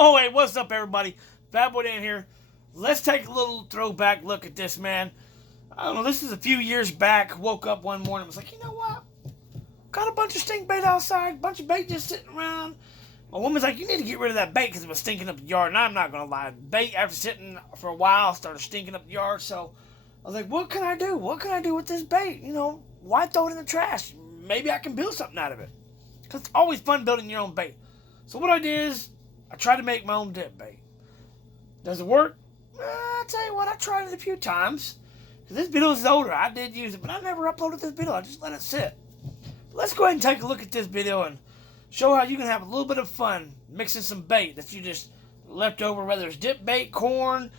Oh, hey, what's up, everybody? Fat Boy Dan here. Let's take a little throwback look at this, man. I don't know, this is a few years back. Woke up one morning and was like, you know what? Got a bunch of stink bait outside, a bunch of bait just sitting around. My woman's like, you need to get rid of that bait because it was stinking up the yard. And I'm not going to lie. Bait, after sitting for a while, started stinking up the yard. So I was like, what can I do? What can I do with this bait? You know, why throw it in the trash? Maybe I can build something out of it. Because it's always fun building your own bait. So what I did is, I tried to make my own dip bait. Does it work? I'll tell you what, I tried it a few times. This video is older. I did use it, but I never uploaded this video. I just let it sit. But let's go ahead and take a look at this video and show how you can have a little bit of fun mixing some bait that you just left over, whether it's dip bait, corn,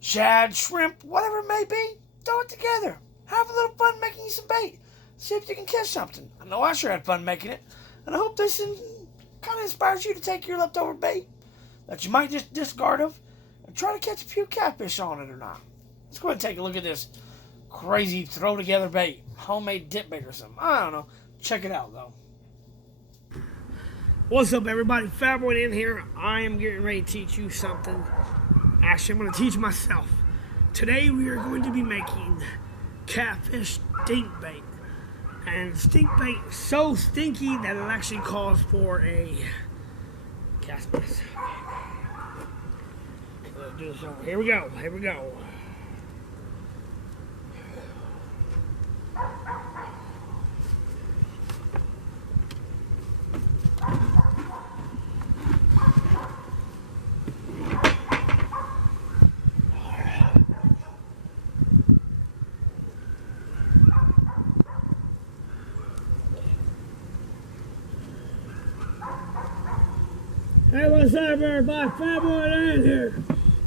shad, shrimp, whatever it may be. Throw it together. Have a little fun making you some bait. See if you can catch something. I know I sure had fun making it. And I hope this kind of inspires you to take your leftover bait that you might just discard of and try to catch a few catfish on it or not. Let's go ahead and take a look at this crazy throw together bait, homemade dip bait or something. I don't know. Check it out though. What's up, everybody? Fat Boy in here. I am getting ready to teach you something. Actually, I'm going to teach myself. Today we are going to be making catfish stink bait. And stink bait is so stinky that it actually calls for a cast mess. Let's do this over. Here we go. Here we go. Hey, what's up, everybody? Fat Boy Dan here.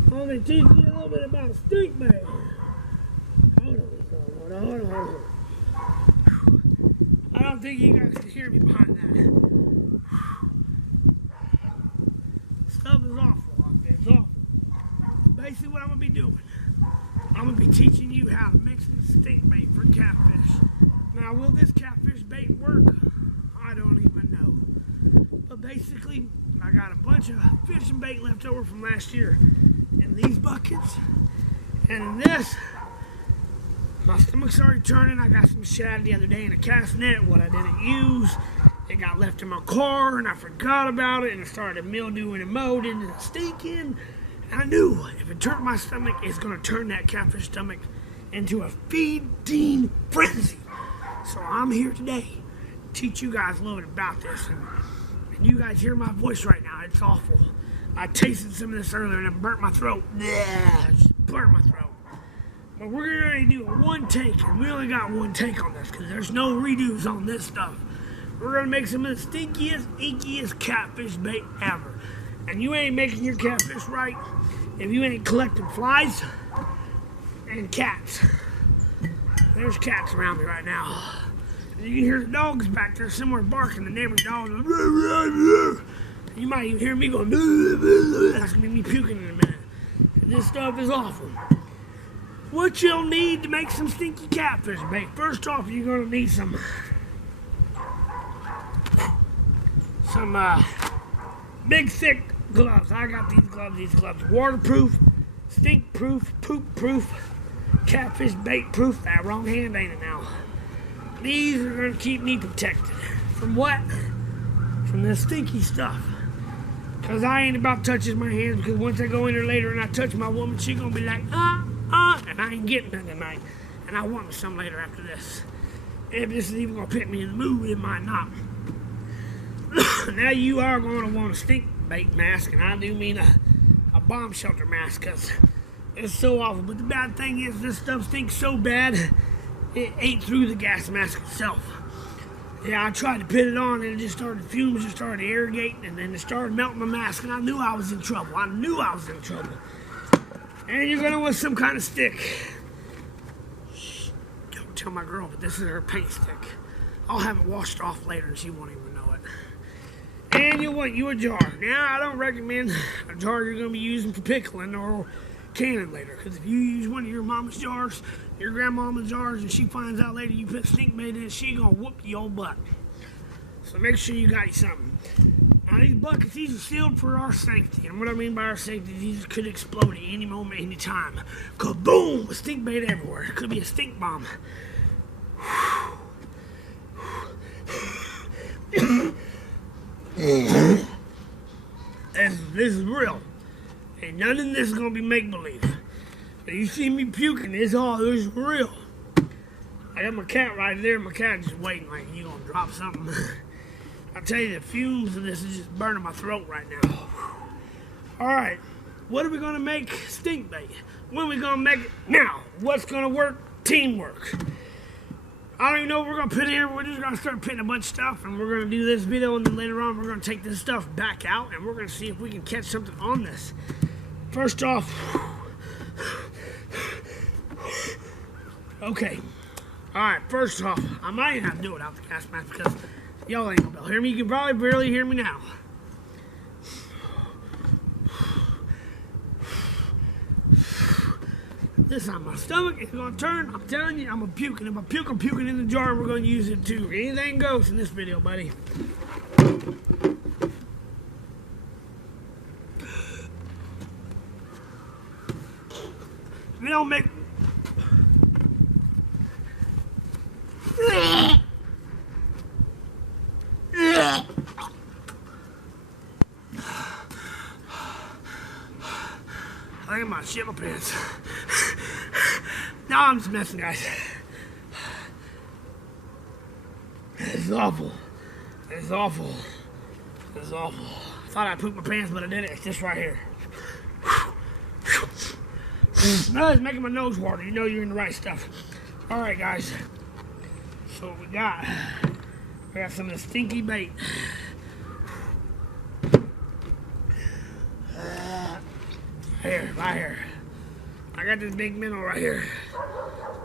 I'm going to teach you a little bit about stink bait. Hold on. I don't think you guys can hear me behind that. Stuff is awful out there. It's awful. Basically, what I'm going to be doing, I'm going to be teaching you how to mix the stink bait for catfish. Now, will this catfish bait work? I don't even know. But basically, I got a bunch of fishing bait left over from last year in these buckets. And in this, my stomach's already turning. I got some shad the other day in a cast net, what I didn't use. It got left in my car and I forgot about it and it started mildewing and molding and stinking. And I knew if it turned my stomach, it's gonna turn that catfish stomach into a feeding frenzy. So I'm here today to teach you guys a little bit about this. And you guys hear my voice right now, it's awful. I tasted some of this earlier and it burnt my throat. Yeah, it just burnt my throat. But we're going to do a one take, and we only got one take on this because there's no redos on this stuff. We're going to make some of the stinkiest, inkiest catfish bait ever. And you ain't making your catfish right if you ain't collecting flies and cats. There's cats around me right now. You can hear the dogs back there somewhere barking, the neighbor's dogs. You might even hear me going, that's going to be me puking in a minute. This stuff is awful. What you'll need to make some stinky catfish bait. First off, you're going to need some big, thick gloves. I got these gloves. Waterproof, stink-proof, poop-proof, catfish bait-proof. That wrong hand, ain't it now? These are going to keep me protected. From what? From this stinky stuff. Because I ain't about touching my hands, because once I go in there later and I touch my woman, she's going to be like, and I ain't getting none tonight. And I want some later after this. If this is even going to put me in the mood, it might not. Now you are going to want a stink bait mask, and I do mean a bomb shelter mask, because it's so awful. But the bad thing is this stuff stinks so bad, it ate through the gas mask itself. Yeah, I tried to put it on and it just started, fumes just started irrigating and then it started melting my mask and I knew I was in trouble. And you're going to want some kind of stick. Shh, don't tell my girl, but this is her paint stick. I'll have it washed off later and she won't even know it. And you'll want you a jar. Now, I don't recommend a jar you're going to be using for pickling or canning later. Because if you use one of your mama's jars, your grandmama's jars, and she finds out later you put stink bait in it, she gonna whoop your butt. So make sure you got something. Now these buckets, these are sealed for our safety. And what I mean by our safety, these could explode at any moment, any time. Kaboom! A stink bait everywhere. It could be a stink bomb. This is real. And none of this is gonna be make-believe. You see me puking, this is real. I got my cat right there, my cat just waiting like you gonna drop something. I tell you, the fumes of this is just burning my throat right now. Alright, what are we gonna make stink bait? When are we gonna make it? Now, what's gonna work? Teamwork. I don't even know what we're gonna put in here. We're just gonna start putting a bunch of stuff and we're gonna do this video, and then later on we're gonna take this stuff back out and we're gonna see if we can catch something on this. First off, okay. Alright, first off, I might have to do it out the gas mask because y'all ain't gonna hear me. You can probably barely hear me now. This time my stomach is gonna turn. I'm telling you, I'm gonna puke. And if I puke, I'm puking in the jar, and we're gonna use it too. Anything goes in this video, buddy. We don't make. I think I'm gonna shit my pants. No, I'm just messing, guys. This is awful. This is awful. This is awful. I thought I pooped my pants, but I didn't. It's just right here. No, it's making my nose water. You know you're in the right stuff. Alright, guys. So what we got some of the stinky bait. Here, right here. I got this big minnow right here.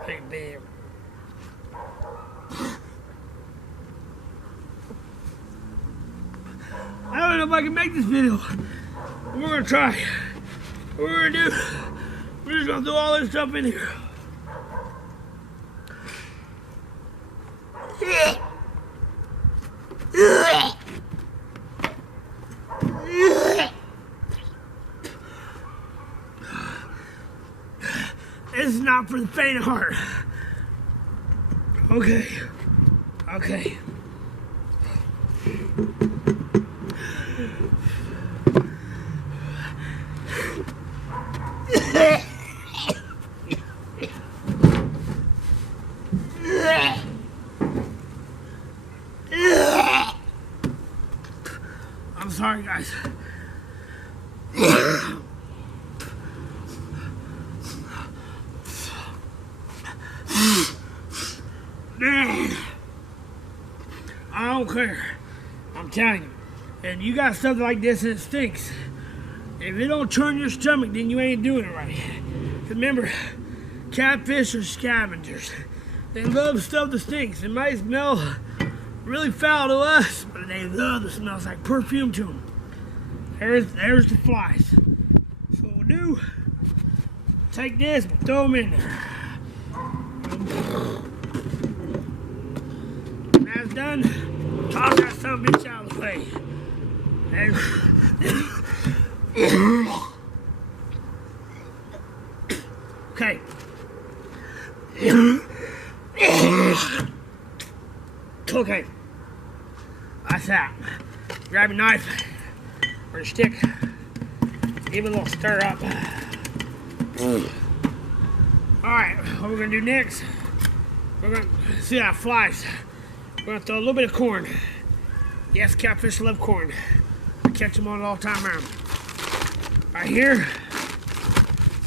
Big bam. I don't know if I can make this video. We're gonna try. What we're gonna do, we're just gonna throw all this stuff in here. This is not for the faint of heart. Okay. Okay. I'm sorry, guys. Man, I don't care. I'm telling you. And you got something like this and it stinks. If it don't turn your stomach, then you ain't doing it right. Remember, catfish are scavengers. They love stuff that stinks. It might smell really foul to us, but they love the smell. It's like perfume to them. There's the flies. So what we'll do, take this and throw them in there. When that's done, toss that son of a bitch out of the way. And okay. Okay. That's that. Grab your knife or your stick. Give it a little stir up. Alright, what we're gonna do next, we're gonna see that flies. We're gonna throw a little bit of corn. Yes, catfish love corn. I catch them on it all the time around. Right here.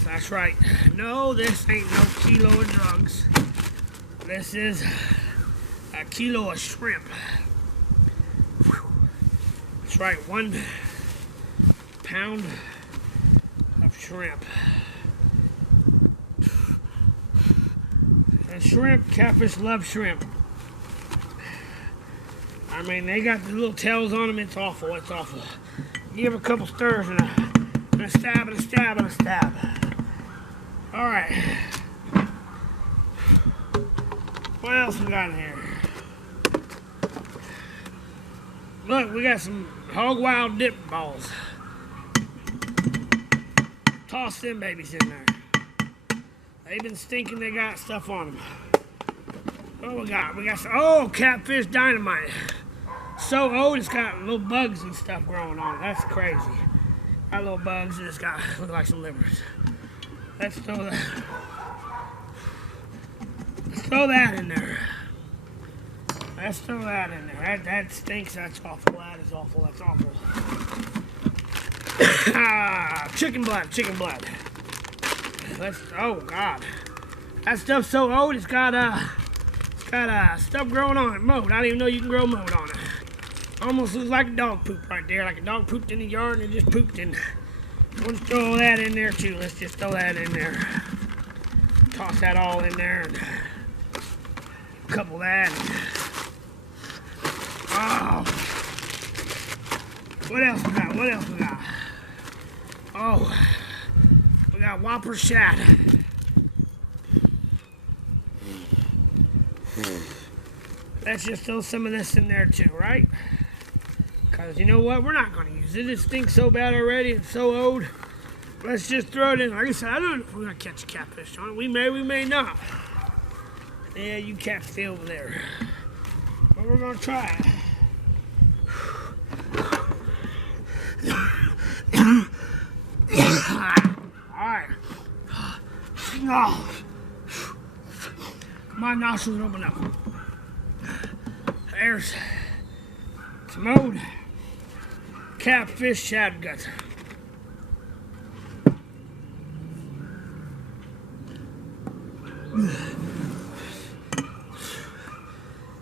That's right. No, this ain't no kilo of drugs. This is a kilo of shrimp. That's right, 1 pound of shrimp. And shrimp, catfish love shrimp. I mean, they got the little tails on them. It's awful. It's awful. Give a couple stirs and a stab and a stab and a stab. All right. What else we got in here? Look, we got some Hog Wild dip balls. Toss them babies in there. They've been stinking, they got stuff on them. What we got? We got some, oh, Catfish Dynamite. So old, it's got little bugs and stuff growing on it. That's crazy. Got little bugs and it's got, look like some livers. Let's throw that. Let's throw that in there. Let's throw that in there. That stinks. That's awful. That is awful. That's awful. Chicken blood. Chicken blood. Let's. Oh God. That stuff's so old. It's got stuff growing on it. Mold. I didn't even know you can grow mold on it. Almost looks like a dog poop right there. Like a dog pooped in the yard and it just pooped in. Let's throw that in there too. Let's just throw that in there. Toss that all in there and couple that. Oh. What else we got? What else we got? Oh. We got Whopper Shad. Let's just throw some of this in there too, right? Because you know what? We're not going to use it. It stinks so bad already. It's so old. Let's just throw it in. Like I said, I don't know if we're going to catch a catfish on it. We may not. Yeah, you catch the over there. But we're going to try it. Alright. Oh. My nostrils open up. There's some old catfish shad guts.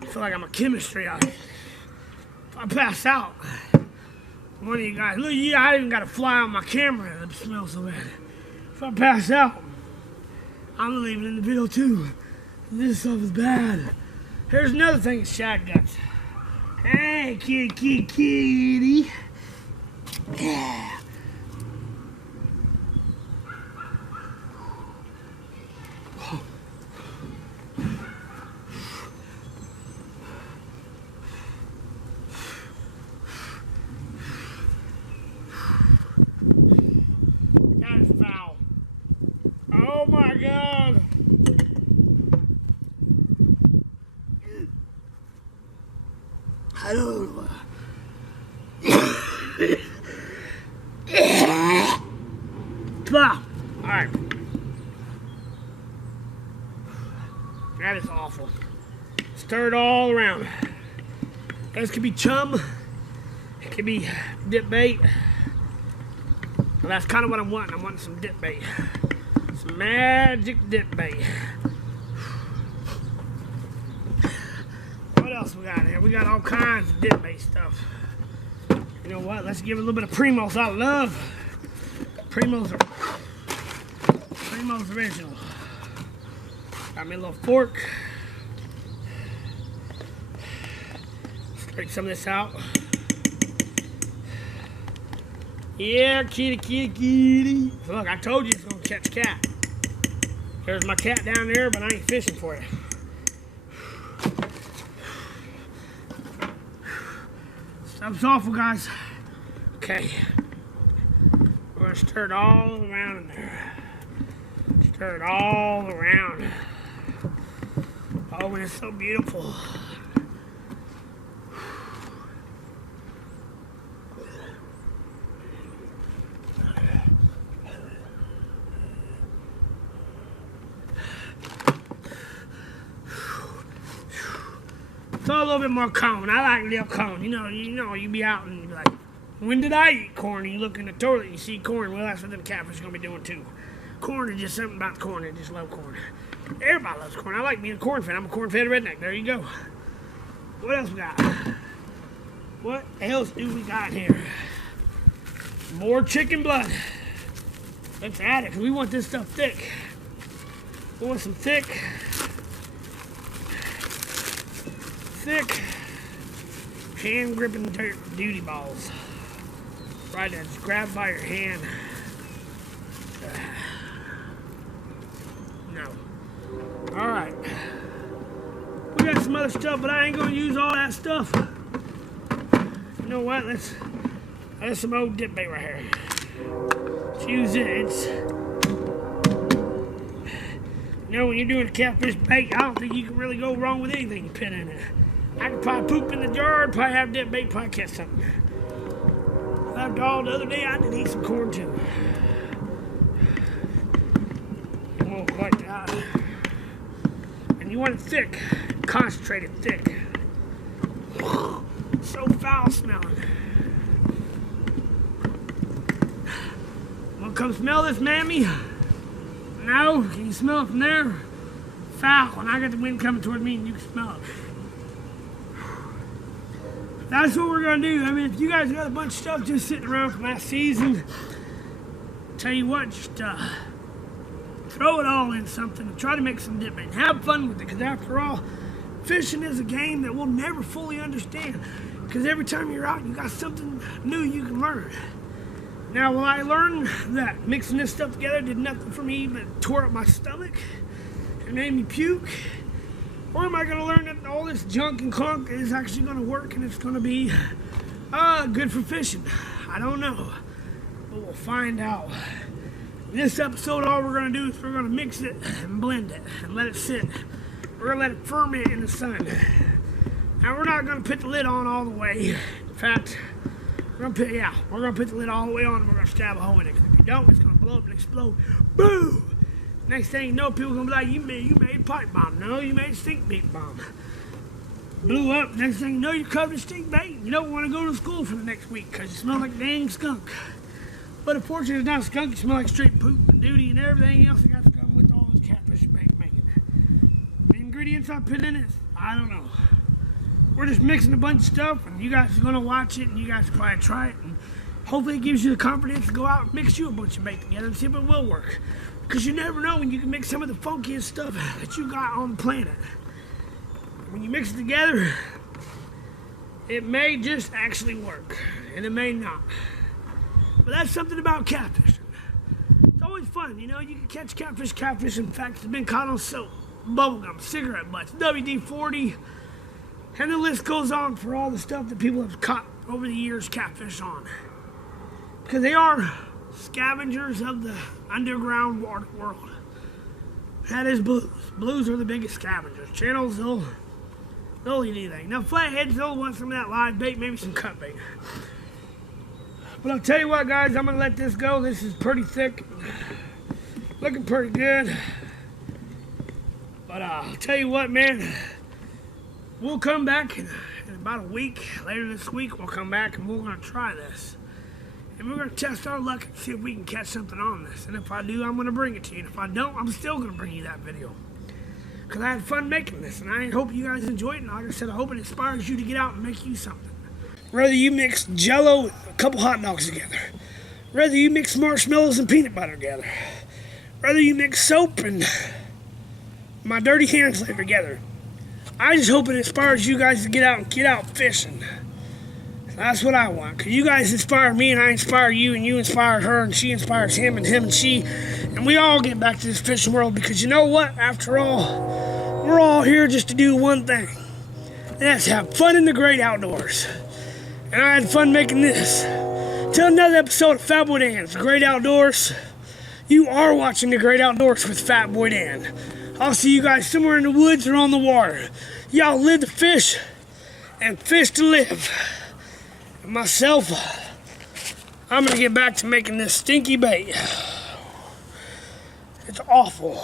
I feel like I'm a chemistry out here. If I pass out, one of you guys, look, yeah, I even got a fly on my camera. It smells so bad. If I pass out, I'm leaving in the video too. This stuff is bad. Here's another thing, shad guts. Hey, kitty. Yeah. That is foul. Oh my God. I don't know. All right. That is awful. Stir it all around. This could be chum. It could be dip bait. Well, that's kind of what I'm wanting. I'm wanting some dip bait. Some magic dip bait. What else we got here? We got all kinds of dip bait stuff. You know what? Let's give it a little bit of Primo's. I love Primo's original. Got me a little fork. Scrape some of this out. Yeah, kitty. Look, I told you it's gonna catch cat. There's my cat down there, but I ain't fishing for you. Stuff's awful, guys. Okay. We're gonna stir it all around in there. Stir it all around. Oh, and it's so beautiful. Throw a little bit more corn. I like little corn. You know, you be out and you be like, when did I eat corn? And you look in the toilet and you see corn. Well, that's what them catfish are gonna be doing too. Corn is just something about corn. They just love corn. Everybody loves corn. I like being a corn fan. I'm a corn-fed redneck. There you go. What else we got? What else do we got here? More chicken blood. Let's add it. We want this stuff thick. We want some thick hand gripping duty balls. Right there, just grab by your hand. No. Alright. We got some other stuff, but I ain't gonna use all that stuff. You know what? That's some old dip bait right here. Let's use it. You know, when you're doing a catfish bait, I don't think you can really go wrong with anything you put in it. I could probably poop in the jar, probably have dip bait, probably catch something. After all, the other day I did eat some corn too. Oh, like that. And you want it thick, concentrated thick. So foul smelling. Wanna come smell this, mammy? No? Can you smell it from there? Foul. And I got the wind coming toward me and you can smell it. That's what we're going to do. I mean, if you guys got a bunch of stuff just sitting around from last season, tell you what, just throw it all in something and try to make some dip bait. Have fun with it, because after all, fishing is a game that we'll never fully understand. Because every time you're out, you got something new you can learn. Now, will I learn that mixing this stuff together did nothing for me but tore up my stomach and made me puke? Or am I going to learn that all this junk and clunk is actually going to work and it's going to be good for fishing? I don't know, but we'll find out. In this episode, all we're going to do is we're going to mix it and blend it and let it sit. We're going to let it ferment in the sun. Now, we're not going to put the lid on all the way. In fact, we're gonna put the lid all the way on and we're gonna stab a hole in it. Because if you don't, it's gonna blow up and explode. Boom! Next thing you know, people are gonna be like, you made a pipe bomb. No, you made a stink bait bomb. Blew up. Next thing you know, you're covered in stink bait. You don't want to go to school for the next week because you smell like a dang skunk. But unfortunately, it's not a skunk. You smell like straight poop and duty and everything else that got to come with all this catfish bait making. The ingredients I put in it, I don't know. We're just mixing a bunch of stuff, and you guys are going to watch it, and you guys probably try it, and hopefully it gives you the confidence to go out and mix you a bunch of bait together and see if it will work. Because you never know when you can mix some of the funkiest stuff that you got on the planet. When you mix it together, it may just actually work, and it may not. But that's something about catfishing. It's always fun, you know, you can catch catfish. In fact, it's been caught on soap, bubblegum, cigarette butts, WD-40, and the list goes on for all the stuff that people have caught over the years catfish on. Because they are scavengers of the underground water world. That is blues. Blues are the biggest scavengers. Channels, they'll eat anything. Now flatheads, they'll want some of that live bait, maybe some cut bait. But I'll tell you what, guys, I'm going to let this go. This is pretty thick. Looking pretty good. But I'll tell you what, man. We'll come back in about a week. Later this week, we'll come back and we're going to try this. And we're going to test our luck and see if we can catch something on this. And if I do, I'm going to bring it to you. And if I don't, I'm still going to bring you that video. Because I had fun making this. And I hope you guys enjoy it. And like I said, I hope it inspires you to get out and make you something. Whether you mix Jell-O and a couple hot dogs together. Whether you mix marshmallows and peanut butter together. Whether you mix soap and my dirty hands together. I just hope it inspires you guys to get out fishing. That's what I want. Because you guys inspire me and I inspire you and you inspire her and she inspires him and she. And we all get back to this fishing world because you know what? After all, we're all here just to do one thing. And that's have fun in the great outdoors. And I had fun making this. Till another episode of Fat Boy Dan's Great Outdoors. You are watching The Great Outdoors with Fat Boy Dan. I'll see you guys somewhere in the woods or on the water. Y'all live to fish and fish to live. And myself, I'm going to get back to making this stinky bait. It's awful.